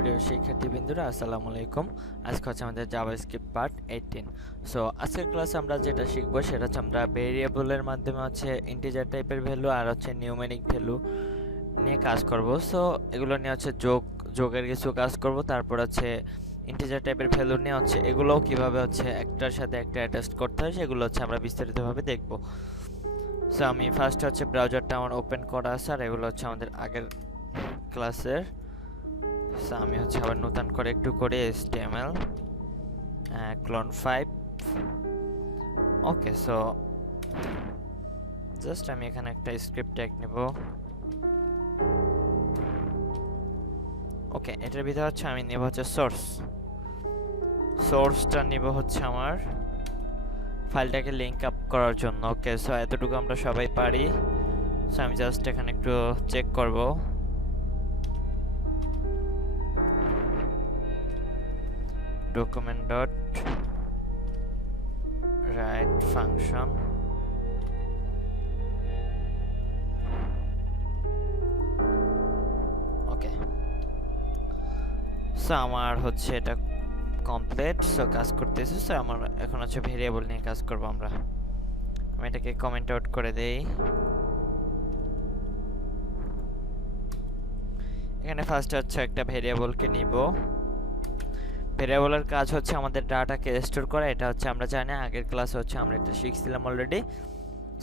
প্রিয় শিক্ষার্থীবৃন্দরা আসসালামু আলাইকুম। আজকে হচ্ছে আমাদের জাভাস্ক্রিপ্ট পার্ট 18। সো আজকের ক্লাসে আমরা যেটা শিখবো সেটা হচ্ছে আমরা ভেরিয়েবলের মাধ্যমে হচ্ছে ইন্টিজার টাইপের ভ্যালু আর হচ্ছে নিউমেরিক ভ্যালু নিয়ে কাজ করব। সো এগুলো নিয়ে হচ্ছে যোগের কিছু কাজ করব, তারপর হচ্ছে ইন্টিজার টাইপের ভ্যালু নিয়ে হচ্ছে এগুলোও কিভাবে হচ্ছে একটার সাথে একটা অ্যাটাচ করতে হয় সেগুলো হচ্ছে আমরা বিস্তারিতভাবে দেখব। সো আমি ফার্স্ট হচ্ছে ব্রাউজারটা আমার ওপেন করা আছে, আর এগুলো হচ্ছে আমাদের আগের ক্লাসের। সো আমি হচ্ছে আবার নতুন করে একটু করে HTML ক্লোন 5। ওকে, সো জাস্ট আমি এখানে একটা স্ক্রিপ্ট ট্যাগ নেব। ওকে, এটার ভিতরে হচ্ছে আমি নেব হচ্ছে সোর্সটা নেব হচ্ছে আমার ফাইলটাকে লিংক আপ করার জন্য। ওকে, সো এতটুকু আমরা সবাই পারি। সো আমি জাস্ট এখানে একটু চেক করব। document dot write function ওকে, সো আমার হচ্ছে এটা কমপ্লিট। সো কাজ করতেছে। সো আমার এখন হচ্ছে ভেরিয়েবল নিয়ে কাজ করব আমরা। আমি এটাকে কমেন্ট আউট করে দেই। এখানে ফার্স্ট হচ্ছে একটা ভেরিয়েবলকে নিব। ভেরিয়েবলের কাজ হচ্ছে আমাদের ডাটাকে স্টোর করা। এটা হচ্ছে আমরা জানি, আগের ক্লাসে হচ্ছে আমরা এটা শিখছিলাম অলরেডি।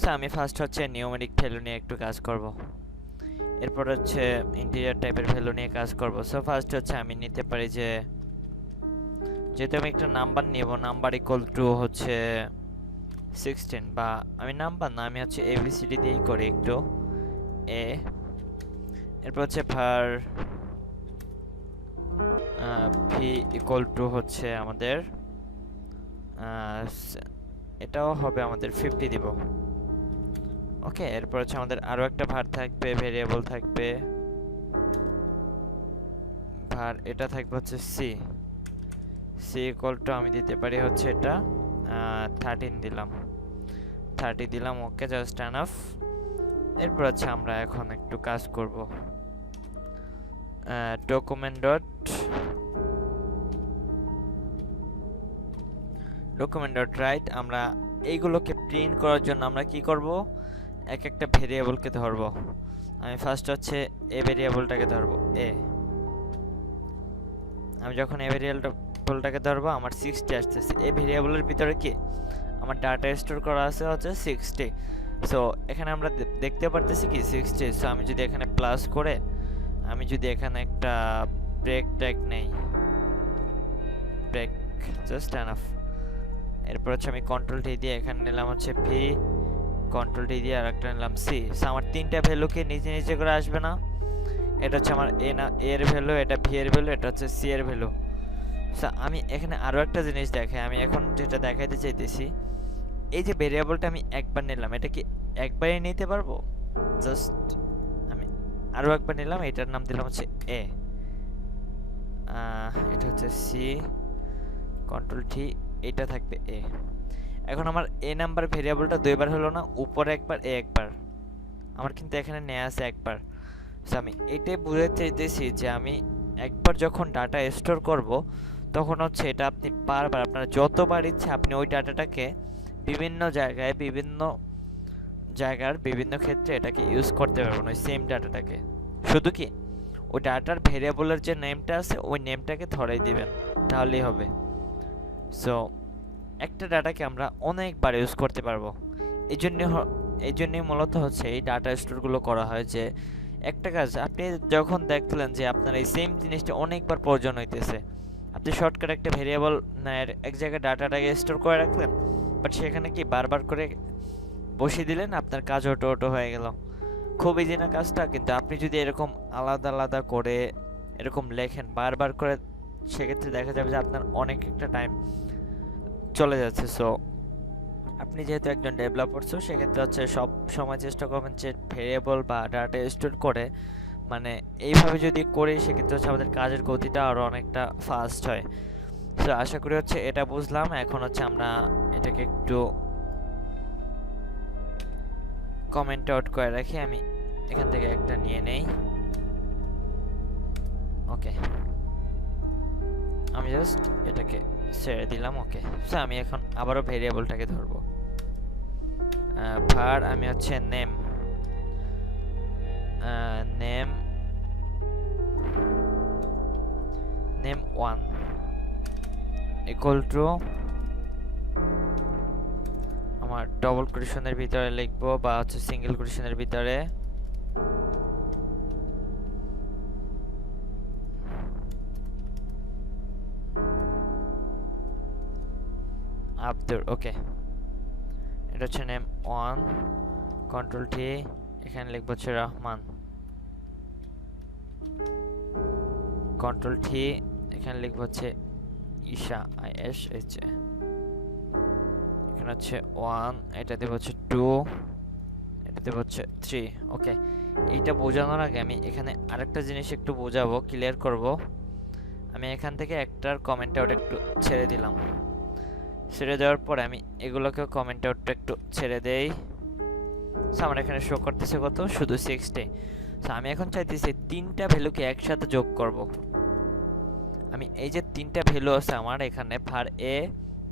সো আমি ফার্স্ট হচ্ছে নিউমেরিক ভ্যালু নিয়ে একটু কাজ করব, এরপর হচ্ছে ইন্টিজার টাইপের ভ্যালু নিয়ে কাজ করব। সো ফার্স্ট হচ্ছে আমি নিতে পারি যে যেহেতু আমি একটা নাম্বার নিব, নাম্বার ইকুয়াল টু হচ্ছে 16, বা আমি নাম্বার না, আমি হচ্ছে ABCD দিয়েই করি একটু এ। এরপর হচ্ছে ভার ভি ইকুয়াল টু হচ্ছে আমাদের এটাও হবে আমাদের 50 দিব। ওকে, এরপর হচ্ছে আমাদের আরো একটা ভার থাকবে, ভেরিয়েবল থাকবে ভার, এটা থাকবে হচ্ছে সি ইকুয়াল টু আমি দিতে পারি হচ্ছে এটা 13 দিলাম, 30 দিলাম। ওকে, জাস্ট এনাফ। এরপর হচ্ছে আমরা এখন একটু কাজ করব। document dot write, আমরা এইগুলোকে প্রিন্ট করার জন্য আমরা কি করব, এক একটা ভেরিয়েবলকে ধরব। আমি ফার্স্ট হচ্ছে এ ভেরিয়েবলটাকে ধরব এ। আমি যখন এ ভেরিয়েবলটাকে ধরবো আমার 60 আসতেছে। এই ভেরিয়েবলের ভিতরে কি আমার ডাটা স্টোর করা আছে হচ্ছে 60। সো এখানে আমরা দেখতে পারতেছি কি 60। সো আমি যদি এখানে প্লাস করে আমি যদি এখানে একটা ব্রেক ট্যাগ নেই, ব্রেক জাস্ট এনাফ। এরপর হচ্ছে আমি কন্ট্রোল টি দিয়ে এখানে নিলাম হচ্ছে ভি, কন্ট্রোল টি দিয়ে আর একটা নিলাম সি। সো আমার তিনটা ভ্যালুকে নিজে নিজে করে আসবে না। এটা হচ্ছে আমার এ না এর ভ্যালু, এটা ভি এর ভ্যালু, এটা হচ্ছে সি এর ভ্যালু। সো আমি এখানে আরো একটা জিনিস দেখাই, আমি এখন যেটা দেখাইতে চাইতেছি, এই যে ভেরিয়েবলটা আমি একবার নিলাম, এটা কি একবারই নিতে পারবো? জাস্ট আমি আরো একবার নিলাম, এটার নাম দিলাম হচ্ছে এ, এটা হচ্ছে সি, কন্ট্রোল টি, এটা থাকবে এ। এখন আমার এ নাম্বার ভেরিয়েবলটা দুইবার হলো না, উপরে একবার এ একবার, আমার কিন্তু এখানে নেওয়া আছে একবার। সো আমি এটাই বুঝতে চাইতেছি যে আমি একবার যখন ডাটা স্টোর করব তখন হচ্ছে এটা আপনি বারবার আপনার যতবার ইচ্ছে আপনি ওই ডাটাটাকে বিভিন্ন জায়গায় বিভিন্ন ক্ষেত্রে এটাকে ইউজ করতে পারবেন, ওই সেম ডাটাটাকে। শুধু কি ওই ডাটার ভেরিয়েবলের যে নেমটা আছে ওই নেমটাকে ধরাই দিবেন, তাহলেই হবে। সো একটা ডাটাকে আমরা অনেকবার ইউজ করতে পারবো। এই জন্যই মূলত হচ্ছে এই ডাটা স্টোরগুলো করা হয়, যে একটা কাজ আপনি যখন দেখলেন যে আপনার এই সেম জিনিসটা অনেকবার প্রয়োজন হইতেছে, আপনি শর্টকাট একটা ভেরিয়েবল এক জায়গায় ডাটাটাকে স্টোর করে রাখলেন, বাট সেখানে কি বারবার করে বসিয়ে দিলেন, আপনার কাজ ওটো হয়ে গেল। খুব ইজি না কাজটা, কিন্তু আপনি যদি এরকম আলাদা আলাদা করে এরকম লেখেন বারবার করে, সেক্ষেত্রে দেখা যাবে যে আপনার অনেক একটা টাইম চলে যাচ্ছে। সো আপনি যেহেতু একজন ডেভেলপার, সো সেক্ষেত্রে হচ্ছে সব সময় চেষ্টা করবেন যে ভেরিয়েবল বা ডাটা স্টোর করে মানে এইভাবে যদি করি সেক্ষেত্রে হচ্ছে আমাদের কাজের গতিটা আরও অনেকটা ফাস্ট হয়। সো আশা করি হচ্ছে এটা বুঝলাম। এখন হচ্ছে আমরা এটাকে একটু কমেন্ট আউট করে রাখি, আমি এখান থেকে একটা নিয়ে নেই। ওকে, আমি জাস্ট এটাকে ছেড়ে দিলাম। ওকে, সো আমি এখন আবারও ভেরিয়েবলটাকে ধরবো। var আমি হচ্ছে name name name 1 equal to আমার ডবল কোটেশনের ভিতরে লিখবো বা হচ্ছে সিঙ্গেল কোটেশনের ভিতরে আব্দুর। ওকে, এটা হচ্ছে নেম 1, কন্ট্রোল টি, এখানে লিখবো হচ্ছে রহমান, কন্ট্রোল টি, এখানে লিখবো হচ্ছে ঈশা, ISHA, এখানে হচ্ছে 1, এটা দেব হচ্ছে 2, এটা দেব হচ্ছে 3। ওকে, এইটা বোঝানোর আগে আমি এখানে আরেকটা জিনিস একটু বোঝাবো, ক্লিয়ার করব। আমি এখান থেকে একটার কমেন্ট আউট একটু ছেড়ে দিলাম। ছেড়ে দেওয়ার পরে আমি এগুলোকেও কমেন্ট আউটটা একটু ছেড়ে দেই। সো আমার এখানে শো করতেছে কত, শুধু 60। সো আমি এখন চাইতেছি তিনটা ভ্যালুকে একসাথে যোগ করব। আমি এই যে তিনটা ভ্যালু আছে আমার এখানে var a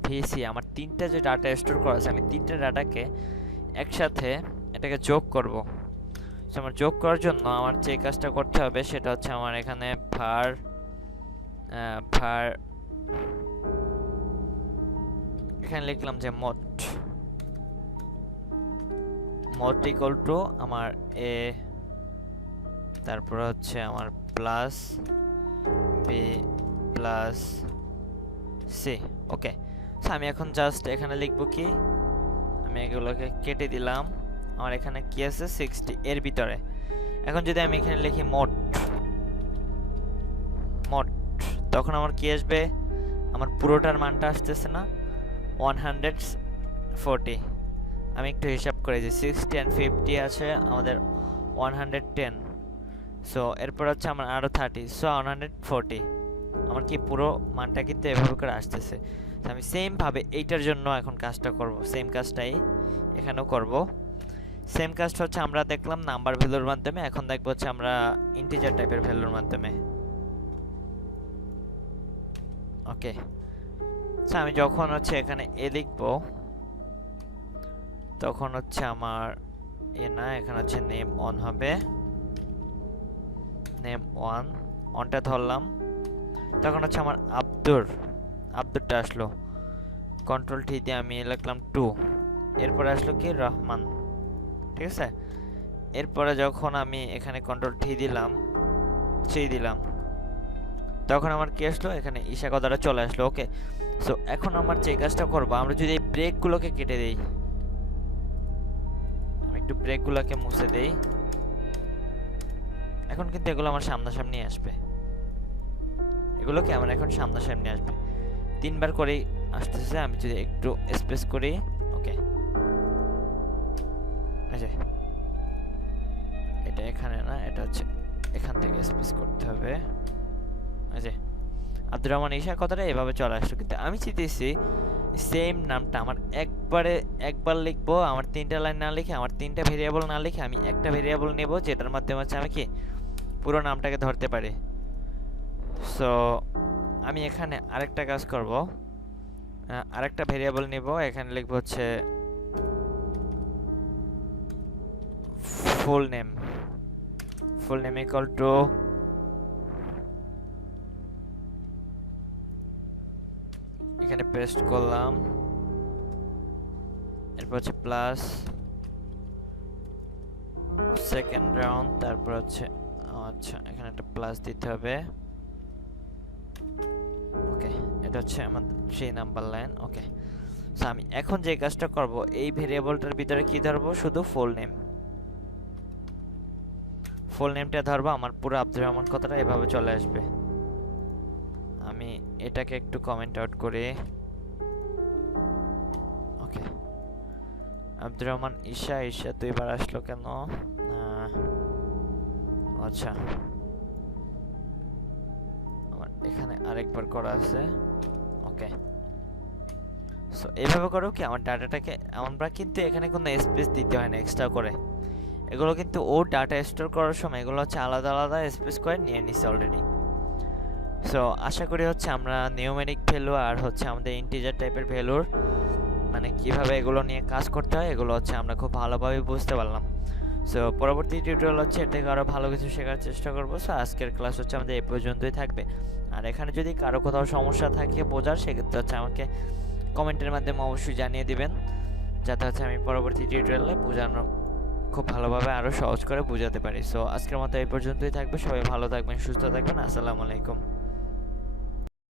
vc, আমার তিনটা যে ডাটা স্টোর করা আছে, আমি তিনটা ডাটাকে একসাথে এটাকে যোগ করব। সো আমার যোগ করার জন্য আমার যে কাজটা করতে হবে সেটা হচ্ছে আমার এখানে var এখানে লিখলাম যে মোট ইকুয়াল টু আমার a, তারপর হচ্ছে আমার প্লাস b প্লাস c। ওকে, সো আমি এখন জাস্ট এখানে লিখব কি, আমি এগুলোকে কেটে দিলাম। আমার এখানে কি আছে 60 এর ভিতরে। এখন যদি আমি এখানে লিখি মোট, তখন আমার কি আসবে, আমার পুরোটার মানটা আসতেছে না 140। আমি একটু হিসাব করে যে 60 and 50 আছে আমাদের 110। সো এরপর হচ্ছে আমার আরো 30, সো 140। আমার কি পুরো মানটা কিন্তু এভাবে করে আসতেছে। আমি সেম ভাবে এইটার জন্য এখন কাজটা করব, সেম কাজটাই এখানেও করব। সেম কাজটা হচ্ছে আমরা দেখলাম নাম্বার ভ্যালুর মাধ্যমে, এখন দেখব হচ্ছে আমরা ইন্টিজার টাইপের ভ্যালুর মাধ্যমে। ওকে, সো আমি যখন হচ্ছে এখানে a লিখব তখন হচ্ছে আমার এ না, এখানে হচ্ছে নেম 1 হবে, নেম 1টা ধরলাম। তখন হচ্ছে আমার আব্দুরটা আসলো, কন্ট্রোল টি দিয়ে আমি লিখলাম 2, এরপরে আসলো কি রহমান, ঠিক আছে। এরপরে যখন আমি এখানে কন্ট্রোল টি দিলাম, 3 দিলাম, তখন আমার কি আসলো, এখানে ঈশা কথাটা চলে আসলো। ওকে, সো এখন আমার যে কাজটা করবো, আমরা যদি এই ব্রেকগুলোকে কেটে দেই, আমি একটু ব্রেকগুলোকে মুছে দেই, এখন কিন্তু এগুলো আমার সামনাসামনি আসবে, এগুলোকে আমার এখন সামনাসামনি আসবে, 3 বার করেই আসতেছে। আমি যদি একটু স্পেস করি, ওকে, আচ্ছা এটা এখানে না, এটা হচ্ছে এখান থেকে স্পেস করতে হবে। আচ্ছা, আব্দুর রহমান ঈশা কথাটা এভাবে চলে আসলো, কিন্তু আমি চাইতেছি সেম নামটা আমার একবার লিখবো, আমার 3টা লাইন না লিখে, আমার 3টা ভেরিয়েবল না লিখে আমি একটা ভেরিয়েবল নেব যেটার মাধ্যমে হচ্ছে আমি কি পুরো নামটাকে ধরতে পারি। সো আমি এখানে আরেকটা কাজ করব, আরেকটা ভেরিয়েবল নিব, এখানে লিখব হচ্ছে ফুল নেম ইকুয়াল টু এখানে পেস্ট করলাম, এরপর হচ্ছে প্লাস সেকেন্ড রাউন্ড, তারপর হচ্ছে আচ্ছা এখানে একটা প্লাস দিতে হবে। ওকে, এটা হচ্ছে আমাদের 3 নাম্বার লাইন। ওকে, সো আমি এখন যে কাজটা করব, এই ভেরিয়েবলটার ভিতরে কি ধরবো, শুধু ফুল নেমটা ধরবো, আমার পুরো আব্দুর রহমান কথাটা এভাবে চলে আসবে। আমি এটাকে একটু কমেন্ট আউট করি। ওকে, আব্দুর রহমান ঈশা 2 বার আসলো কেন, আচ্ছা আমার এখানে আরেকবার করা আছে। ওকে, সো এইভাবে করো কি আমার ডাটাটাকে, আমরা কিন্তু এখানে কোনো স্পেস দিতে হয় না এক্সট্রা করে, এগুলো কিন্তু ও ডাটা স্টোর করার সময় এগুলো হচ্ছে আলাদা আলাদা স্পেস করে নিয়ে নিছে অলরেডি। সো আশা করি হচ্ছে আমরা নিউমেরিক ভ্যালু আর হচ্ছে আমাদের ইন্টিজার টাইপের ভ্যালুর মানে কিভাবে এগুলো নিয়ে কাজ করতে হয় এগুলো হচ্ছে আমরা খুব ভালোভাবে বুঝতে পারলাম। সো পরবর্তী টিউটোরিয়াল হচ্ছে এর থেকে আরও ভালো কিছু শেখার চেষ্টা করবো। সো আজকের ক্লাস হচ্ছে আমাদের এই পর্যন্তই থাকবে। আর এখানে যদি কারো কোথাও সমস্যা থাকে বোঝার, সেক্ষেত্রে হচ্ছে আমাকে কমেন্টের মাধ্যমে অবশ্যই জানিয়ে দিবেন, যাতে হচ্ছে আমি পরবর্তী টিউটোরিয়ালে বোঝানো খুব ভালোভাবে আরও সহজ করে বোঝাতে পারি। সো আজকের মতো এই পর্যন্তই থাকবে। সবাই ভালো থাকবেন, সুস্থ থাকবেন। আসসালামু আলাইকুম।